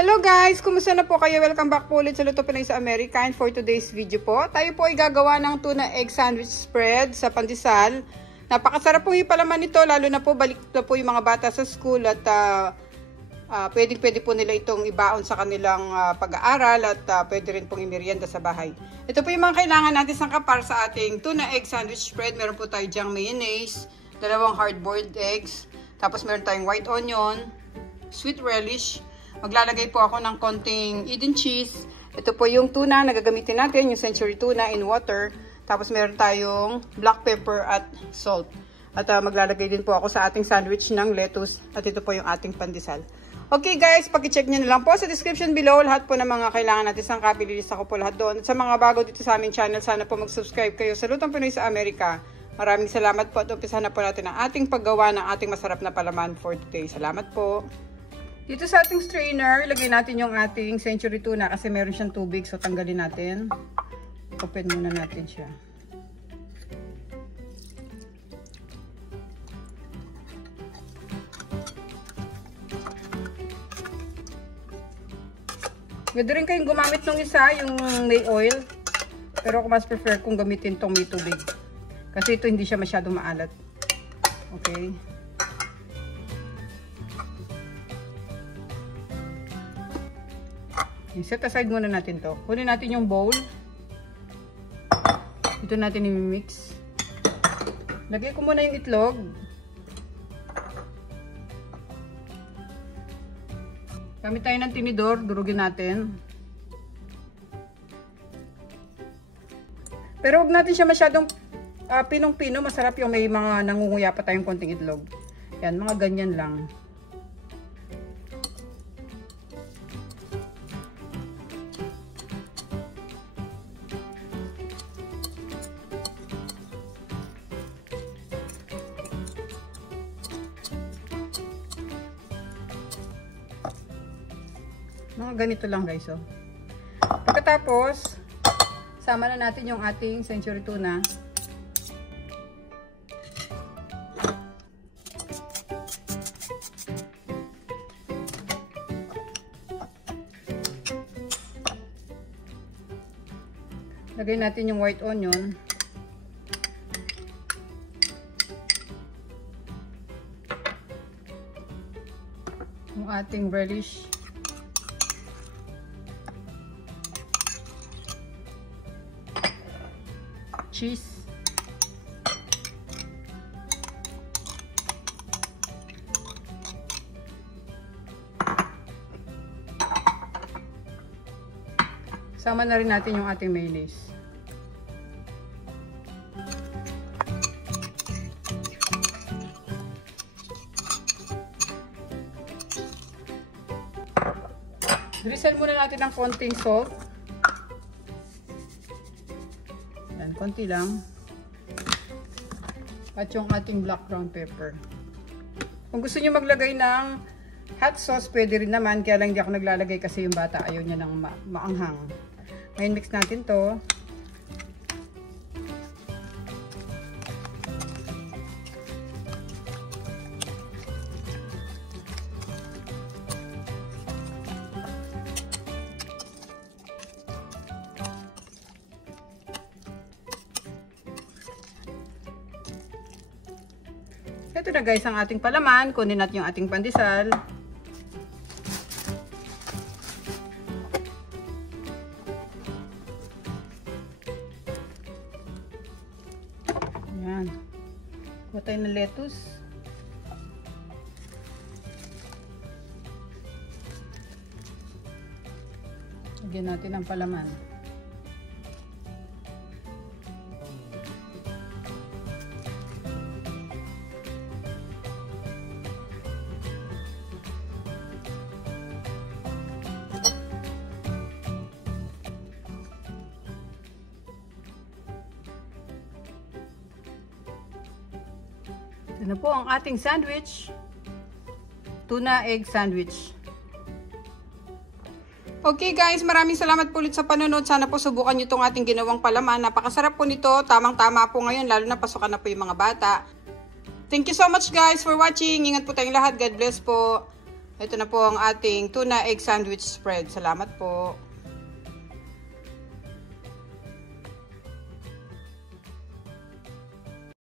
Hello guys! Kumusta na po kayo? Welcome back po ulit sa Luto Pinoy sa Amerika. And for today's video po, tayo po ay gagawa ng tuna egg sandwich spread sa pandesal. Napakasarap po yung palaman nito, lalo na po balik na po yung mga bata sa school at pwede po nila itong ibaon sa kanilang pag-aaral at pwede rin pong imerienda sa bahay. Ito po yung mga kailangan natin sangkapar sa ating tuna egg sandwich spread. Meron po tayo dyang mayonnaise, 2 hard-boiled eggs, tapos meron tayong white onion, sweet relish. Maglalagay po ako ng konting Eden cheese. Ito po yung tuna na gagamitin natin, yung century tuna in water. Tapos meron tayong black pepper at salt. At maglalagay din po ako sa ating sandwich ng lettuce. At ito po yung ating pandesal. Okay guys, pag-check nyo na lang po sa description below lahat po ng mga kailangan natin sangkap. Ililista ko po lahat doon. At sa mga bago dito sa aming channel, sana po mag-subscribe kayo sa Lutong Pinoy sa Amerika. Maraming salamat po at umpisa na po natin ang ating paggawa ng ating masarap na palaman for today. Salamat po. Dito sa ating strainer, ilagay natin yung ating century tuna kasi meron siyang tubig. So, tanggalin natin. Open muna natin siya. Pwede rin kayong gumamit ng isa, yung may oil. Pero ako mas prefer kung gamitin itong may tubig. Kasi ito hindi siya masyadong maalat. Okay. Set aside muna natin to. Kunin natin yung bowl. Ito natin i-mix. Lagay ko muna yung itlog. Gamit tayo ng tinidor. Durugin natin. Pero huwag natin siya masyadong pinong-pino. Masarap yung may mga nangunguya pa tayong konting itlog. Yan, mga ganyan lang. Mga ganito lang guys, oh. Pagkatapos, sama na natin yung ating century tuna. Lagay natin yung white onion. Yung ating relish. Cheese. Sama na rin natin yung ating mayonnaise. Drizzle muna natin ng konting salt. Yan, konti lang. At yung ating black ground pepper. Kung gusto niyo maglagay ng hot sauce, pwede rin naman. Kaya lang hindi ako naglalagay kasi yung bata ayaw niya ng maanghang. Ngayon mix natin to. Ito na guys ang ating palaman. Kunin natin yung ating pandesal. Ayan. Kuha tayo ng lettuce. Lagyan natin ang palaman. Ito na po ang ating sandwich. Tuna egg sandwich. Okay guys, maraming salamat po ulit sa panonood. Sana po subukan nyo itong ating ginawang palaman. Napakasarap po nito. Tamang-tama po ngayon, lalo na pasukan na po yung mga bata. Thank you so much guys for watching. Ingat po tayong lahat. God bless po. Ito na po ang ating tuna egg sandwich spread. Salamat po.